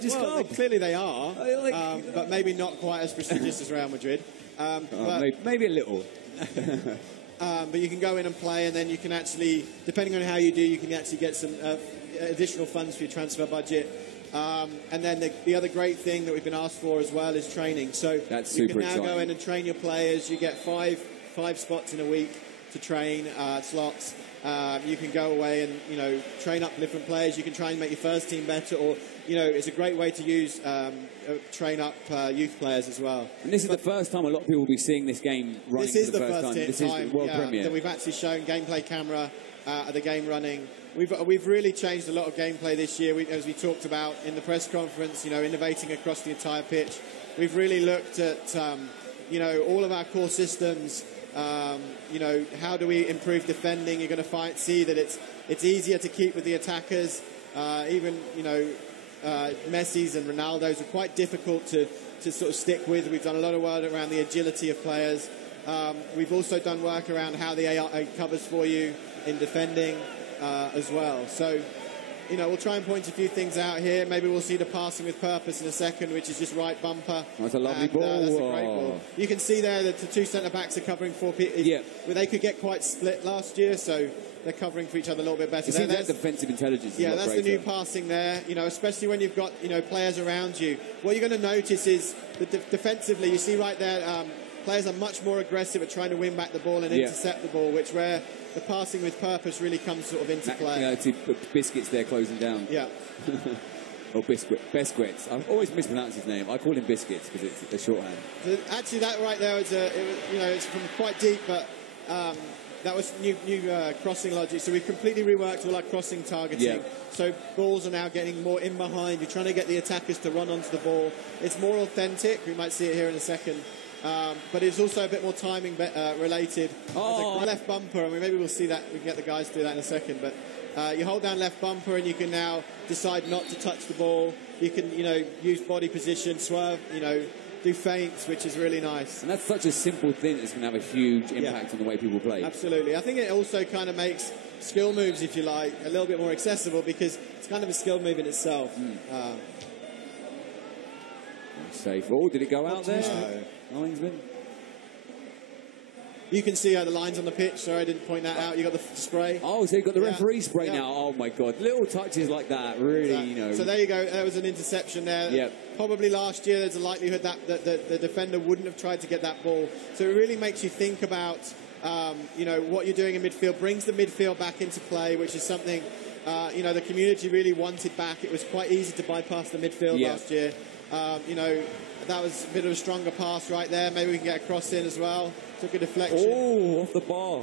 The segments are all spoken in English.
Well, clearly they are, but maybe not quite as prestigious as Real Madrid. Maybe a little. But you can go in and play, and then you can actually, depending on how you do, you can actually get some additional funds for your transfer budget. And then the other great thing that we've been asked for as well is training. So you can now go in and train your players. You get five spots in a week to train, slots. You can go away and, train up different players. You can try and make your first team better, or, it's a great way to use, train up youth players as well. And this is the first time a lot of people will be seeing this game running for the first time. This is the world premiere. That we've actually shown gameplay camera, the game running. We've really changed a lot of gameplay this year, as we talked about in the press conference, innovating across the entire pitch. We've really looked at, all of our core systems. How do we improve defending? You're going to see that it's easier to keep with the attackers. Even Messi's and Ronaldo's are quite difficult to sort of stick with. We've done a lot of work around the agility of players. We've also done work around how the AI covers for you in defending as well. So, we'll try and point a few things out here. Maybe we'll see the passing with purpose in a second, which is just right bumper. That's a lovely ball. That's a great ball. You can see there that the two centre-backs are covering four people. Yeah. Well, they could get quite split last year, so they're covering for each other a little bit better. You see that defensive intelligence. Yeah, that's the new passing there. Especially when you've got players around you. What you're going to notice is that defensively, you see right there, players are much more aggressive at trying to win back the ball and intercept the ball, where the passing with purpose really comes sort of into play. Yeah, see Biscuits there closing down. Yeah. Or Biscuits. I always mispronounce his name. I call him Biscuits because it's a shorthand. So actually, that right there it's from quite deep, but that was new crossing logic. So we've completely reworked all our crossing targeting. Yeah. So balls are now getting more in behind. You're trying to get the attackers to run onto the ball. It's more authentic. We might see it here in a second. But it's also a bit more timing related. Oh. There's a left bumper, and maybe we'll see that. We can get the guys to do that in a second. But you hold down left bumper, and you can now decide not to touch the ball. You can, use body position, swerve, do feints, which is really nice. And that's such a simple thing that's going to have a huge impact on the way people play. Absolutely. I think it also kind of makes skill moves, if you like, a little bit more accessible, because it's kind of a skill move in itself. Safe. Oh, did it go out there? Linesman. You can see the lines on the pitch. Sorry, I didn't point that out. You got the spray. Oh, so you got the referee spray now. Oh my God! Little touches like that, really, So there you go. There was an interception there. Yep. Probably last year, there's a likelihood that the defender wouldn't have tried to get that ball. So it really makes you think about, what you're doing in midfield. Brings the midfield back into play, which is something, the community really wanted back. It was quite easy to bypass the midfield last year. That was a bit of a stronger pass right there. Maybe we can get a cross in as well. Took a deflection. Oh, off the bar.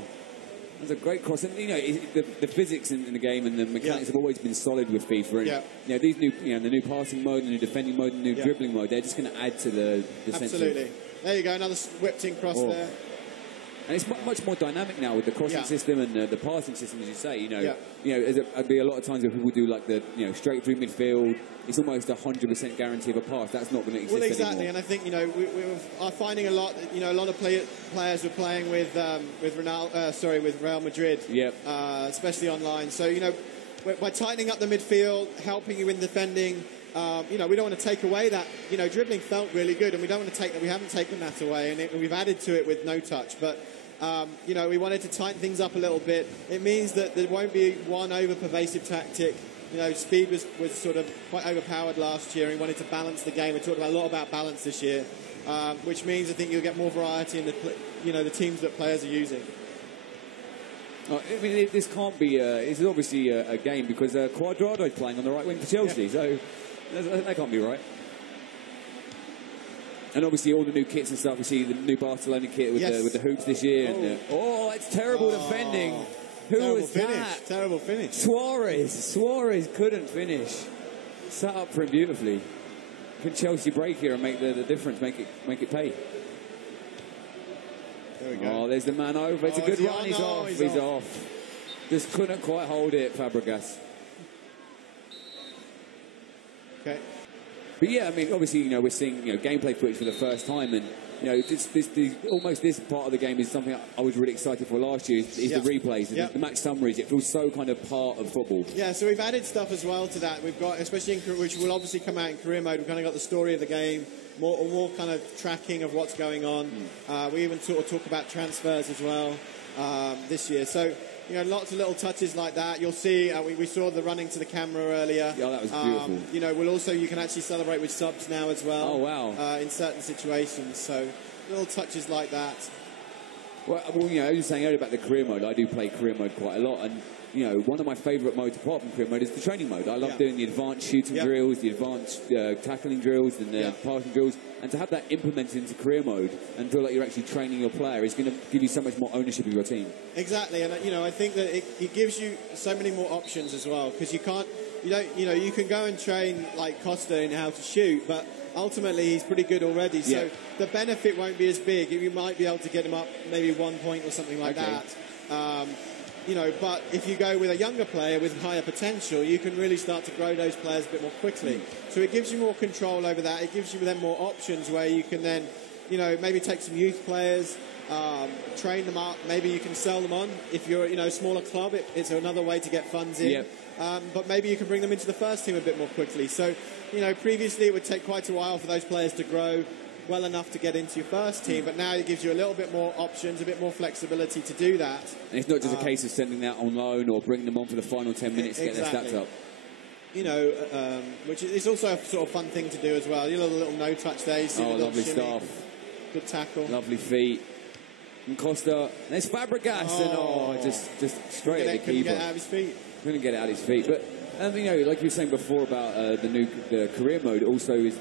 That's a great cross. And, the physics in the game and the mechanics have always been solid with FIFA. And, these new, the new passing mode, the new defending mode, the new dribbling mode, they're just going to add to the sense. Absolutely. There you go, another whipped in cross there. And it's much more dynamic now with the crossing system and the passing system, as you say. There'd be a lot of times where people do like the straight through midfield. It's almost 100% guarantee of a pass. That's not going to exist anymore. Well, exactly, and I think we are finding a lot. A lot of players were playing with Real Madrid, especially online. So by tightening up the midfield, helping you in defending. We don't want to take away that. Dribbling felt really good, and we don't want to take that. We haven't taken that away, and we've added to it with no touch. But we wanted to tighten things up a little bit. It means that there won't be one over-pervasive tactic. Speed was sort of quite overpowered last year, and we wanted to balance the game. We talked a lot about balance this year, which means I think you'll get more variety in the teams that players are using. I mean, this can't be. This is obviously a game because Cuadrado is playing on the right wing for Chelsea, so that can't be right. And obviously all the new kits and stuff. We see the new Barcelona kit with the hoops this year. And, it's terrible defending. Who was that? Terrible finish. Suarez couldn't finish. Set up for him beautifully. Could Chelsea break here and make the difference? Make it pay. There we go. Oh, there's the man over. It's a good run. He's off. Just couldn't quite hold it, Fabregas. Okay. But yeah, I mean, obviously, we're seeing gameplay footage for the first time, and you know, almost this part of the game is something I was really excited for last year. Is the replays, the match summaries. It feels so kind of part of football. Yeah, so we've added stuff as well to that. We've got, especially which will obviously come out in career mode. We've kind of got the story of the game. More kind of tracking of what's going on. We even sort of talk about transfers as well this year. So, you know, lots of little touches like that. You'll see, we saw the running to the camera earlier. Yeah, that was beautiful. You know, you can actually celebrate with subs now as well. Oh, wow. In certain situations. So, little touches like that. Well, you know, I was saying earlier about the career mode. I do play career mode quite a lot. And, you know, one of my favourite modes apart from career mode is the training mode. I love doing the advanced shooting drills, the advanced tackling drills, and the passing drills. And to have that implemented into career mode and feel like you're actually training your player is going to give you so much more ownership of your team. Exactly, and you know, I think that it gives you so many more options as well, because you can go and train like Costa in how to shoot, but ultimately he's pretty good already. So the benefit won't be as big. You might be able to get him up maybe 1 point or something like that. You know, but if you go with a younger player with higher potential, you can really start to grow those players a bit more quickly. So it gives you more control over that. It gives you then more options where you can then, you know, maybe take some youth players, train them up. Maybe you can sell them on. If you're, you know, a smaller club, it's another way to get funds in. But maybe you can bring them into the first team a bit more quickly. So, you know, previously it would take quite a while for those players to grow well enough to get into your first team, but now it gives you a little bit more options, a bit more flexibility to do that. And it's not just a case of sending that on loan or bringing them on for the final 10 minutes to get their stats up. You know, which is also a sort of fun thing to do as well. You know, the little no-touch there. You see the lovely shimmy. stuff. Good tackle. Lovely feet. And Costa, and there's Fabregas, and just straight at the keeper. Couldn't get out of his feet. Couldn't get it out of his feet. But, you know, like you were saying before about the career mode, also is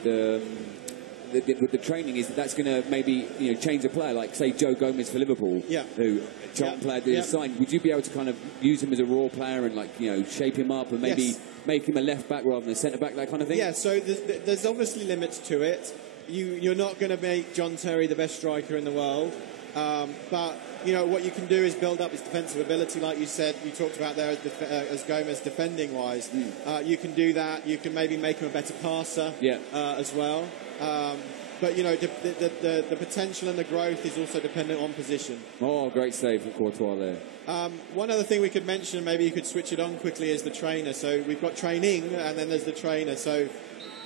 with the training is that's going to maybe, you know, change a player, like say Joe Gomez for Liverpool, who Charlton player did signed. Would you be able to kind of use him as a raw player and, like, you know, shape him up and maybe make him a left back rather than a centre back, that kind of thing? Yeah, so there's obviously limits to it. You're not going to make John Terry the best striker in the world, but you know what you can do is build up his defensive ability, like you said. You talked about there as Gomez defending wise. You can do that. You can maybe make him a better passer as well. But, you know, the potential and the growth is also dependent on position. Oh, great save from Courtois there. One other thing we could mention, maybe you could switch it on quickly, is the trainer. So we've got training and then there's the trainer. So,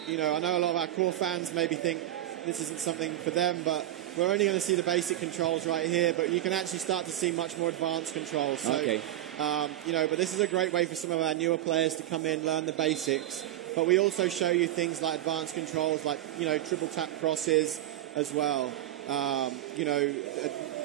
you know, I know a lot of our core fans maybe think this isn't something for them, but we're only going to see the basic controls right here, but you can actually start to see much more advanced controls. So, you know, but this is a great way for some of our newer players to come in, learn the basics. But we also show you things like advanced controls, like, you know, triple tap crosses as well. You know,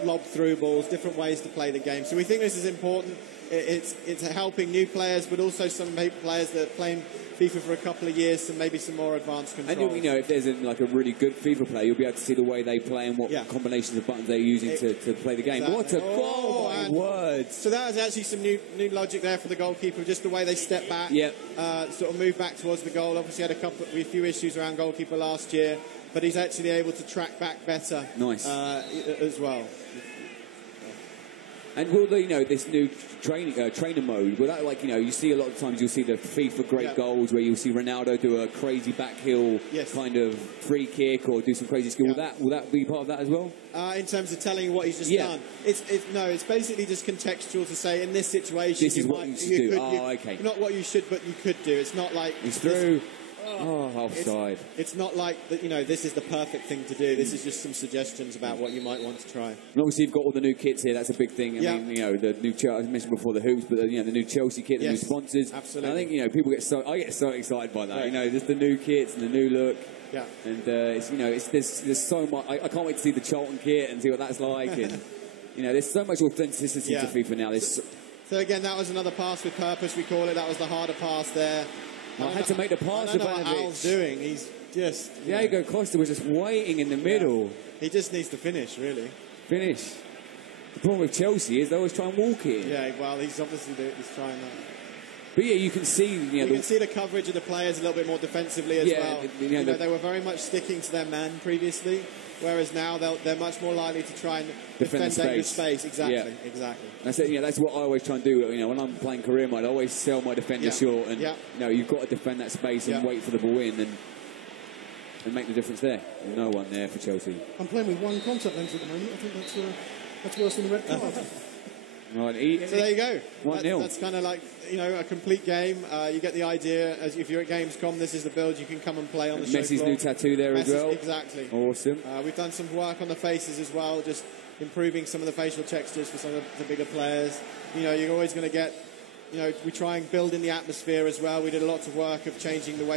lob through balls, different ways to play the game. So we think this is important. It's helping new players, but also some players that are playing FIFA for a couple of years, and maybe some more advanced controls. And, you know, if there's like a really good FIFA player, you'll be able to see the way they play and what combinations of buttons they're using to play the game. Exactly. What a goal, my words. So that was actually some new logic there for the goalkeeper, just the way they step back, sort of move back towards the goal. Obviously had a few issues around goalkeeper last year, but he's actually able to track back better as well. And will the, you know, this new trainer mode, will that, like, you know, you see a lot of times you'll see the FIFA great goals where you'll see Ronaldo do a crazy backheel kind of free kick or do some crazy skill. Will that be part of that as well? In terms of telling you what he's just done? It's basically just contextual to say in this situation this is what you should do. Okay. Not what you should, but you could do. It's not like he's through. Offside. It's not like that, you know, this is the perfect thing to do. This is just some suggestions about what you might want to try. And obviously you've got all the new kits here. That's a big thing. I mean, you know, the new I mentioned before the hoops, but you know, the new Chelsea kit, the new sponsors. Absolutely. And I think, you know, I get so excited by that. Right. You know, just the new kits and the new look. Yeah. And it's, you know, there's so much. I can't wait to see the Charlton kit and see what that's like. And you know, there's so much authenticity to FIFA now. So again, that was another pass with purpose. We call it. That was the harder pass there. I had to make the pass. I don't know what Al's doing. He's just... Diego Costa was just waiting in the middle. He just needs to finish, really. Finish. The problem with Chelsea is they always try and walk it. Yeah, well, he's obviously trying that. But yeah, you can see... You can see the coverage of the players a little bit more defensively as well. You know, they were very much sticking to their man previously, whereas now they're much more likely to try and defend the space. Exactly. That's it. Yeah, that's what I always try and do. You know, when I'm playing career mode, I always sell my defender short, and you know, you've got to defend that space and wait for the ball in. and make the difference there. No one there for Chelsea. I'm playing with one contact lens at the moment. I think that's worse than the red card. Right, so there you go. 1-0. That's kind of like, you know, a complete game. You get the idea. As if you're at Gamescom, this is the build you can come and play on the show Messi's floor. new tattoo there as well. Exactly. Awesome. We've done some work on the faces as well, just improving some of the facial textures for some of the bigger players. You know, you're always going to get, you know, we try and build in the atmosphere as well. We did a lot of work of changing the way